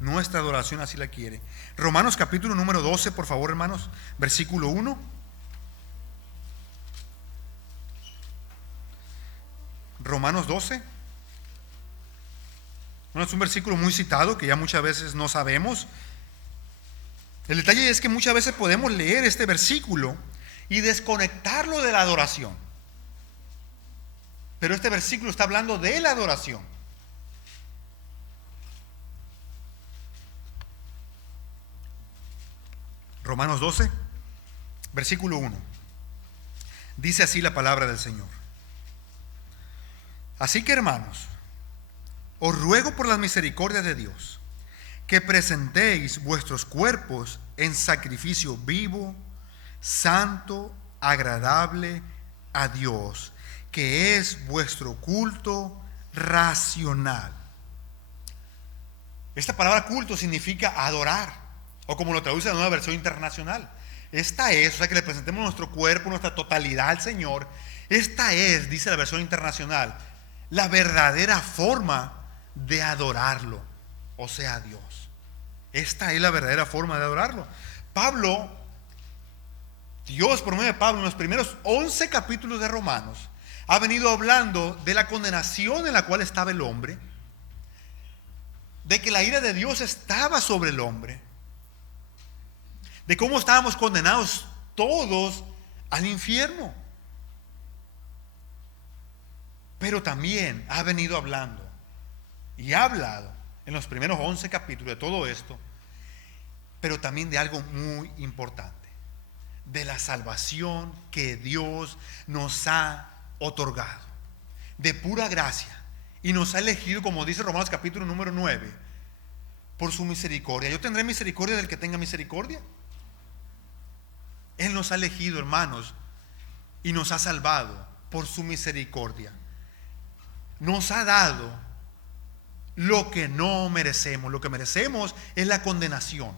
Nuestra adoración así la quiere. Romanos capítulo número 12, por favor, hermanos, versículo 1. Romanos 12. Bueno, es un versículo muy citado que ya muchas veces no sabemos. El detalle es que muchas veces podemos leer este versículo y desconectarlo de la adoración. Pero este versículo está hablando de la adoración. Romanos 12, versículo 1. Dice así la palabra del Señor. Así que, hermanos, os ruego por las misericordias de Dios, que presentéis vuestros cuerpos en sacrificio vivo, santo, agradable a Dios, que es vuestro culto racional. Esta palabra culto significa adorar, o como lo traduce la Nueva Versión Internacional, Esta es, o sea, que le presentemos nuestro cuerpo, nuestra totalidad al Señor. Esta es, dice la versión internacional, la verdadera forma de adorarlo, o sea, a Dios. Esta es la verdadera forma de adorarlo. Dios por medio de Pablo, en los primeros 11 capítulos de Romanos, ha venido hablando de la condenación en la cual estaba el hombre, de que la ira de Dios estaba sobre el hombre, de cómo estábamos condenados todos al infierno. Pero también ha venido hablando y ha hablado en los primeros 11 capítulos de todo esto, pero también de algo muy importante, de la salvación que Dios nos ha otorgado de pura gracia, y nos ha elegido, como dice Romanos capítulo número 9, por su misericordia. Yo tendré misericordia del que tenga misericordia. Él nos ha elegido, hermanos, y nos ha salvado por su misericordia. Nos ha dado lo que no merecemos. Lo que merecemos es la condenación.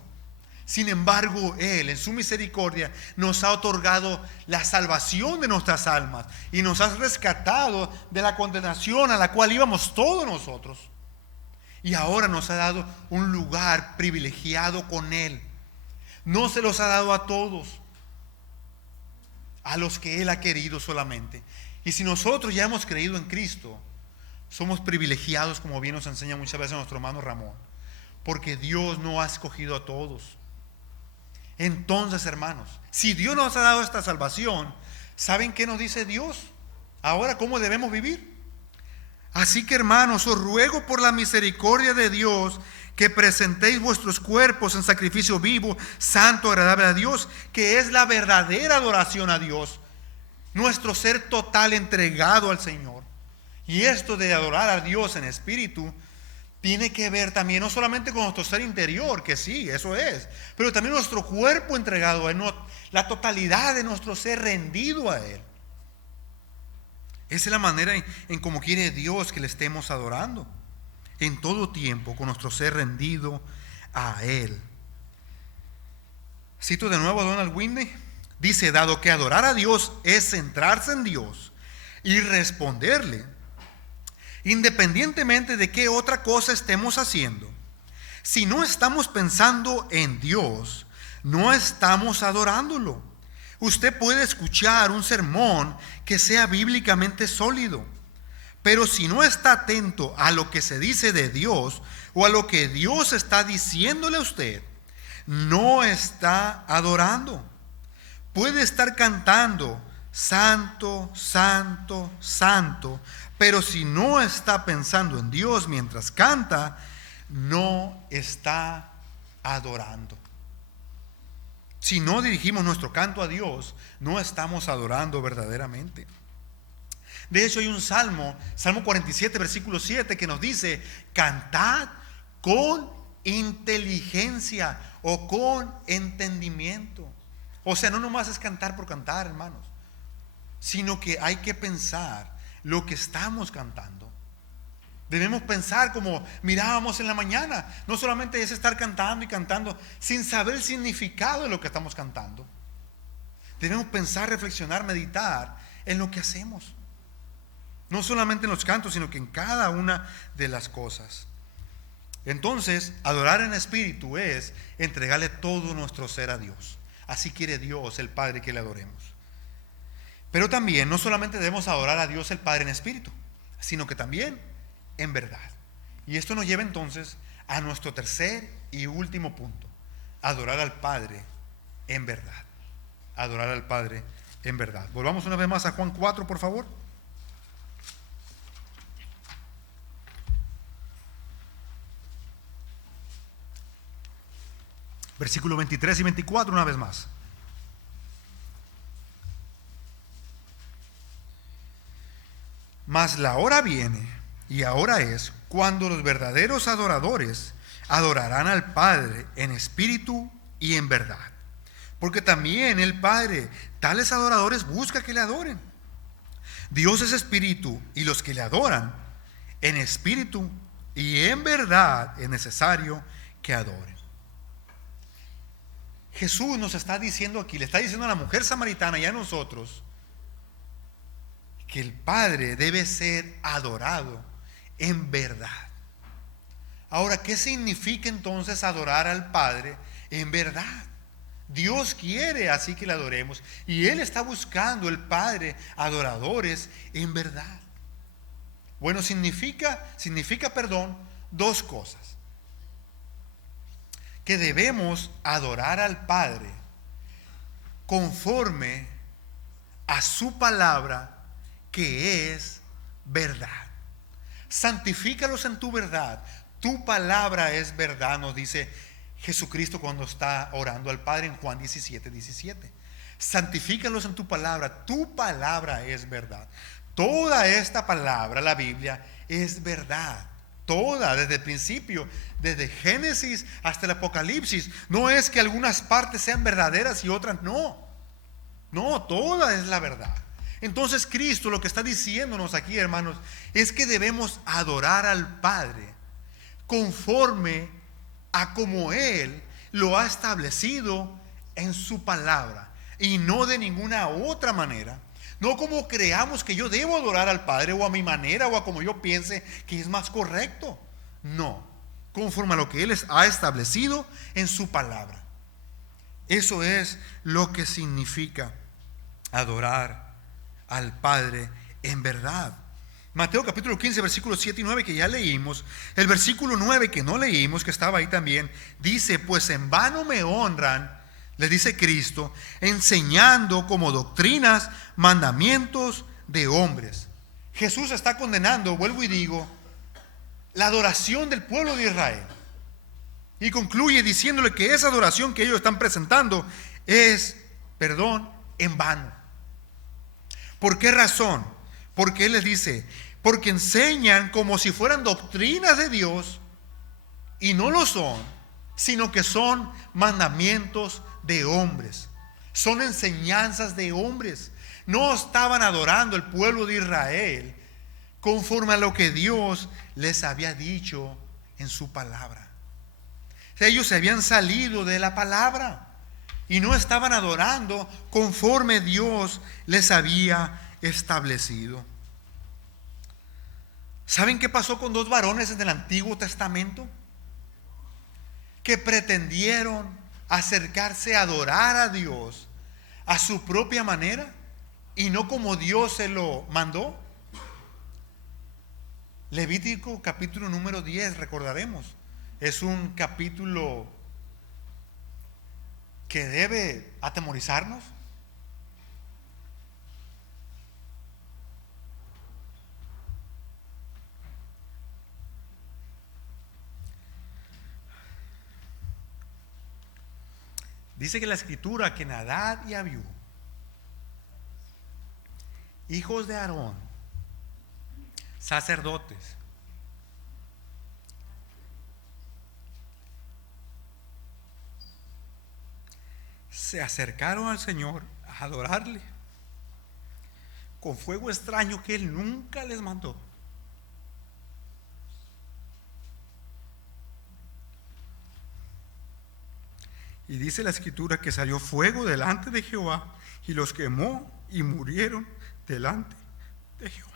Sin embargo, Él en su misericordia nos ha otorgado la salvación de nuestras almas y nos ha rescatado de la condenación a la cual íbamos todos nosotros. Y ahora nos ha dado un lugar privilegiado con Él. No se los ha dado a todos, a los que Él ha querido solamente. Y si nosotros ya hemos creído en Cristo, somos privilegiados, como bien nos enseña muchas veces nuestro hermano Ramón, porque Dios no ha escogido a todos. Entonces, hermanos, si Dios nos ha dado esta salvación, ¿saben qué nos dice Dios? Ahora, ¿cómo debemos vivir? Así que, hermanos, os ruego por la misericordia de Dios que presentéis vuestros cuerpos en sacrificio vivo, santo, agradable a Dios, que es la verdadera adoración a Dios, nuestro ser total entregado al Señor. Y esto de adorar a Dios en espíritu tiene que ver también no solamente con nuestro ser interior, que sí, eso es, pero también nuestro cuerpo entregado a Él, la totalidad de nuestro ser rendido a Él. Esa es la manera en cómo quiere Dios que le estemos adorando, en todo tiempo, con nuestro ser rendido a Él. Cito de nuevo a Donald Whitney. Dice: dado que adorar a Dios es centrarse en Dios y responderle, independientemente de qué otra cosa estemos haciendo, si no estamos pensando en Dios, no estamos adorándolo. Usted puede escuchar un sermón que sea bíblicamente sólido, pero si no está atento a lo que se dice de Dios o a lo que Dios está diciéndole a usted, no está adorando. Puede estar cantando santo, santo, santo, pero si no está pensando en Dios mientras canta, no está adorando. Si no dirigimos nuestro canto a Dios, no estamos adorando verdaderamente. De hecho, hay un Salmo 47, versículo 7, que nos dice: cantad con inteligencia o con entendimiento. O sea, no nomás es cantar por cantar, hermanos, sino que hay que pensar lo que estamos cantando. Debemos pensar como mirábamos en la mañana. No solamente es estar cantando y cantando sin saber el significado de lo que estamos cantando. Debemos pensar, reflexionar, meditar en lo que hacemos. No solamente en los cantos, sino que en cada una de las cosas. Entonces, adorar en espíritu es entregarle todo nuestro ser a Dios. Así quiere Dios, el Padre, que le adoremos. Pero también no solamente debemos adorar a Dios el Padre en espíritu, sino que también en verdad. Y esto nos lleva entonces a nuestro tercer y último punto: adorar al Padre en verdad. Adorar al Padre en verdad. Volvamos una vez más a Juan 4, por favor. Versículos 23 y 24 una vez más. Mas la hora viene, y ahora es, cuando los verdaderos adoradores adorarán al Padre en espíritu y en verdad. Porque también el Padre tales adoradores busca que le adoren. Dios es espíritu, y los que le adoran en espíritu y en verdad es necesario que adoren. Jesús nos está diciendo aquí, le está diciendo a la mujer samaritana y a nosotros, que el Padre debe ser adorado en verdad. Ahora, ¿qué significa entonces adorar al Padre en verdad? Dios quiere así que le adoremos, y Él está buscando, el Padre, adoradores en verdad. Bueno, significa, dos cosas. Que debemos adorar al Padre conforme a su palabra, que es verdad. Santifícalos en tu verdad. Tu palabra es verdad, nos dice Jesucristo cuando está orando al Padre en Juan 17:17. Santifícalos en tu palabra es verdad. Toda esta palabra, la Biblia, es verdad. Toda, desde el principio, desde Génesis hasta el Apocalipsis. No es que algunas partes sean verdaderas y otras no. No, toda es la verdad. Entonces Cristo lo que está diciéndonos aquí, hermanos, es que debemos adorar al Padre conforme a como Él lo ha establecido en su palabra, y no de ninguna otra manera. No como creamos que yo debo adorar al Padre, o a mi manera, o a como yo piense que es más correcto. No, conforme a lo que Él ha establecido en su palabra. Eso es lo que significa adorar al Padre en verdad. Mateo capítulo 15, versículos 7 y 9, que ya leímos. El versículo 9 que no leímos, que estaba ahí también, dice: pues en vano me honran, les dice Cristo, enseñando como doctrinas mandamientos de hombres. Jesús está condenando, vuelvo y digo, la adoración del pueblo de Israel, y concluye diciéndole que esa adoración que ellos están presentando es, en vano. ¿Por qué razón? Porque Él les dice, porque enseñan como si fueran doctrinas de Dios, y no lo son, sino que son mandamientos de hombres. Son enseñanzas de hombres. No estaban adorando el pueblo de Israel conforme a lo que Dios les había dicho en su palabra. O sea, ellos se habían salido de la palabra y no estaban adorando conforme Dios les había establecido. ¿Saben qué pasó con dos varones en el Antiguo Testamento? Que pretendieron acercarse a adorar a Dios a su propia manera y no como Dios se lo mandó. Levítico capítulo número 10, recordaremos, es un capítulo que debe atemorizarnos. Dice que la escritura que Nadab y Abiú, hijos de Aarón, sacerdotes, se acercaron al Señor a adorarle con fuego extraño que Él nunca les mandó. Y dice la escritura que salió fuego delante de Jehová y los quemó y murieron delante de Jehová.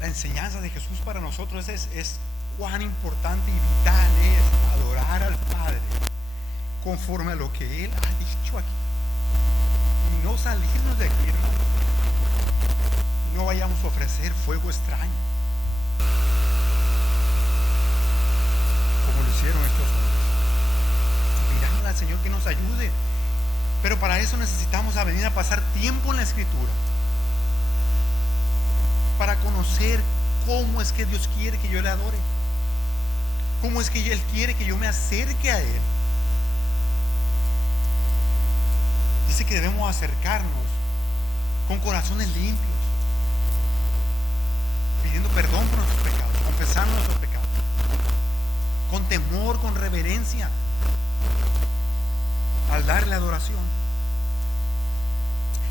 La enseñanza de Jesús para nosotros es cuán importante y vital es adorar al Padre conforme a lo que Él ha dicho aquí, y no salirnos de aquí, hermanos, y no vayamos a ofrecer fuego extraño como lo hicieron estos hombres. Pidamos al Señor que nos ayude, pero para eso necesitamos venir a pasar tiempo en la Escritura para conocer cómo es que Dios quiere que yo le adore, cómo es que Él quiere que yo me acerque a Él. Dice que debemos acercarnos con corazones limpios, pidiendo perdón por nuestros pecados, confesando nuestros pecados, con temor, con reverencia, al darle adoración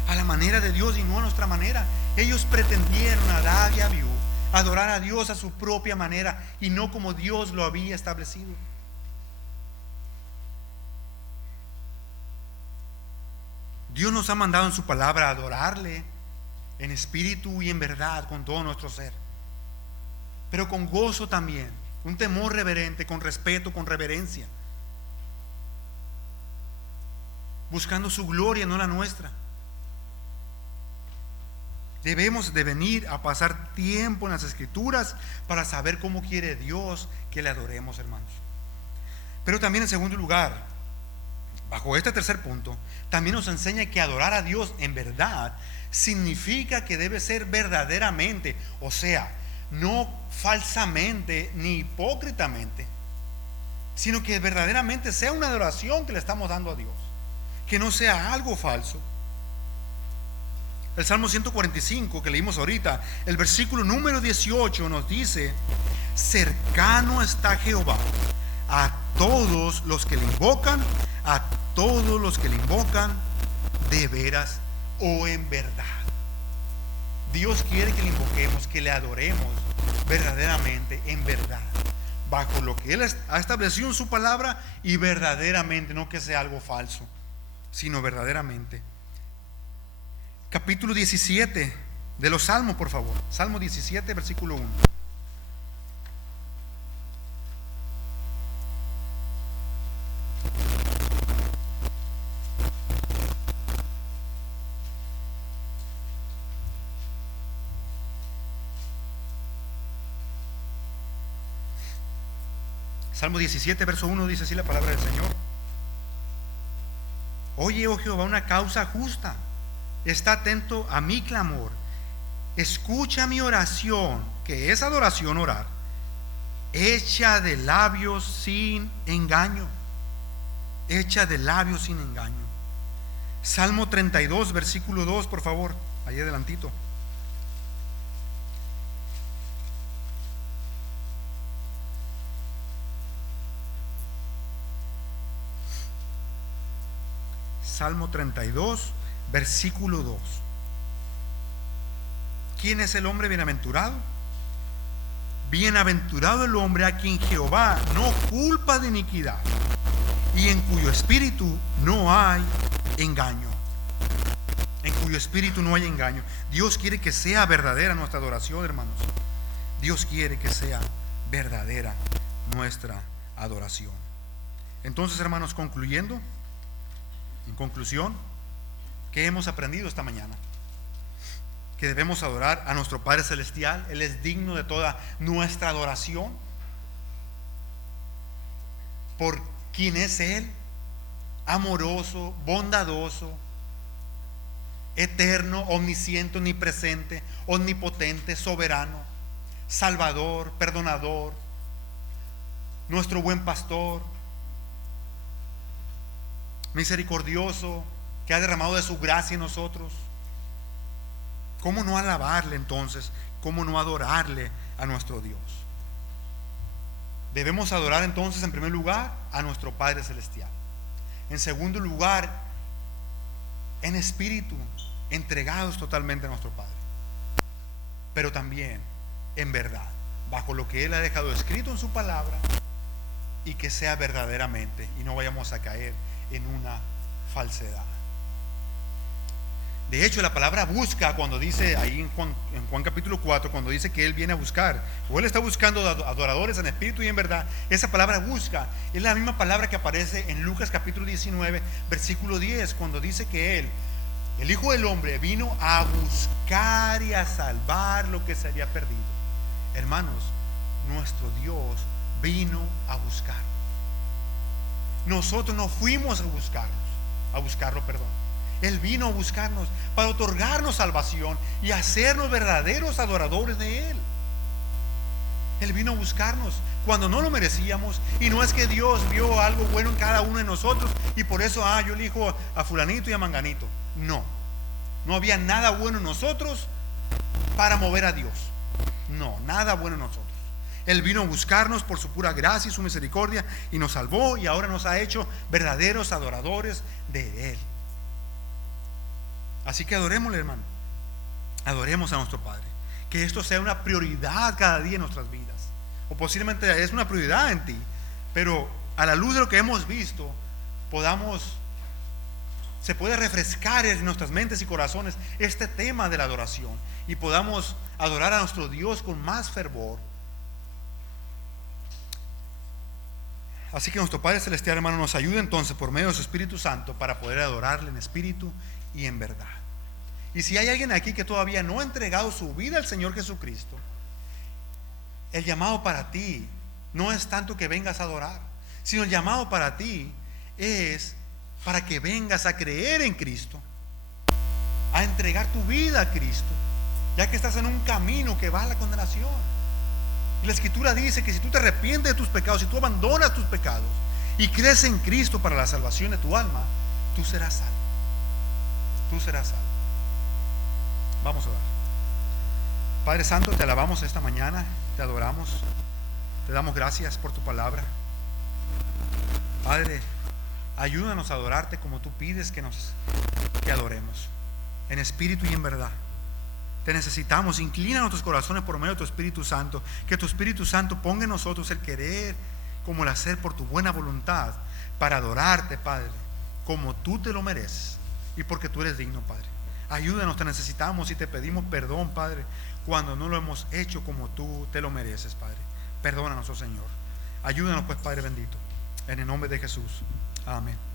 a la manera de Dios y no a nuestra manera. Ellos pretendieron, Adad y Abiú, adorar a Dios a su propia manera y no como Dios lo había establecido. Dios nos ha mandado en su palabra a adorarle en espíritu y en verdad, con todo nuestro ser, pero con gozo también, un temor reverente, con respeto, con reverencia, buscando su gloria, no la nuestra. Debemos de venir a pasar tiempo en las Escrituras para saber cómo quiere Dios que le adoremos, hermanos. Pero también, en segundo lugar, bajo este tercer punto, también nos enseña que adorar a Dios en verdad significa que debe ser verdaderamente, o sea, no falsamente ni hipócritamente, sino que verdaderamente sea una adoración que le estamos dando a Dios, que no sea algo falso. El Salmo 145 que leímos ahorita, el versículo número 18 nos dice: cercano está Jehová a todos los que le invocan, a todos los que le invocan de veras o en verdad. Dios quiere que le invoquemos, que le adoremos verdaderamente, en verdad, bajo lo que Él ha establecido en su palabra y verdaderamente, no que sea algo falso, sino verdaderamente. Capítulo 17 de los Salmos, por favor. Salmo 17, versículo 1. Salmo 17, verso 1 dice así la palabra del Señor: oye, oh Jehová, una causa justa, está atento a mi clamor, escucha mi oración, que es adoración, orar, hecha de labios sin engaño, hecha de labios sin engaño. Salmo 32, versículo 2, por favor, ahí adelantito. Salmo 32, versículo 2. ¿Quién es el hombre bienaventurado? Bienaventurado el hombre a quien Jehová no culpa de iniquidad y en cuyo espíritu no hay engaño. En cuyo espíritu no hay engaño. Dios quiere que sea verdadera nuestra adoración, hermanos. Dios quiere que sea verdadera nuestra adoración. Entonces, hermanos, concluyendo, en conclusión, ¿qué hemos aprendido esta mañana? Que debemos adorar a nuestro Padre Celestial. Él es digno de toda nuestra adoración por quien es Él: amoroso, bondadoso, eterno, omnisciente, omnipresente, omnipotente, soberano, salvador, perdonador, nuestro buen pastor, misericordioso, que ha derramado de su gracia en nosotros. ¿Cómo no alabarle entonces? ¿Cómo no adorarle a nuestro Dios? Debemos adorar entonces, en primer lugar, a nuestro Padre Celestial. En segundo lugar, en espíritu, entregados totalmente a nuestro Padre, pero también en verdad, bajo lo que Él ha dejado escrito en su palabra, y que sea verdaderamente, y no vayamos a caer en una falsedad. De hecho, la palabra busca, cuando dice ahí en Juan capítulo 4, cuando dice que Él viene a buscar, o Él está buscando adoradores en espíritu y en verdad, esa palabra busca es la misma palabra que aparece en Lucas capítulo 19, versículo 10, cuando dice que Él, el Hijo del Hombre, vino a buscar y a salvar lo que se había perdido. Hermanos, nuestro Dios vino a buscar. Nosotros no fuimos a buscarlo, perdón. Él vino a buscarnos para otorgarnos salvación y hacernos verdaderos adoradores de Él. Él vino a buscarnos cuando no lo merecíamos, y no es que Dios vio algo bueno en cada uno de nosotros y por eso yo elijo a fulanito y a manganito. No había nada bueno en nosotros para mover a Dios. No, nada bueno en nosotros. Él vino a buscarnos por su pura gracia y su misericordia y nos salvó, y ahora nos ha hecho verdaderos adoradores de Él. Así que adorémosle, hermano. Adoremos a nuestro Padre. Que esto sea una prioridad cada día en nuestras vidas. O posiblemente es una prioridad en ti, pero a la luz de lo que hemos visto, se puede refrescar en nuestras mentes y corazones este tema de la adoración, y podamos adorar a nuestro Dios con más fervor. Así que nuestro Padre Celestial, hermano, nos ayude entonces por medio de su Espíritu Santo para poder adorarle en espíritu y en verdad. Y si hay alguien aquí que todavía no ha entregado su vida al Señor Jesucristo, el llamado para ti no es tanto que vengas a adorar, sino el llamado para ti es para que vengas a creer en Cristo, a entregar tu vida a Cristo, ya que estás en un camino que va a la condenación. Y la Escritura dice que si tú te arrepientes de tus pecados, si tú abandonas tus pecados y crees en Cristo para la salvación de tu alma, tú serás salvo. Tú serás salvo. Vamos a orar. Padre Santo, te alabamos esta mañana, te adoramos, te damos gracias por tu palabra. Padre, ayúdanos a adorarte como tú pides que adoremos, en espíritu y en verdad. Te necesitamos. Inclina nuestros corazones por medio de tu Espíritu Santo. Que tu Espíritu Santo ponga en nosotros el querer como el hacer por tu buena voluntad, para adorarte, Padre, como tú te lo mereces y porque tú eres digno, Padre. Ayúdanos, te necesitamos, y te pedimos perdón, Padre, cuando no lo hemos hecho como tú te lo mereces, Padre. Perdónanos, oh Señor. Ayúdanos, pues, Padre bendito, en el nombre de Jesús. Amén.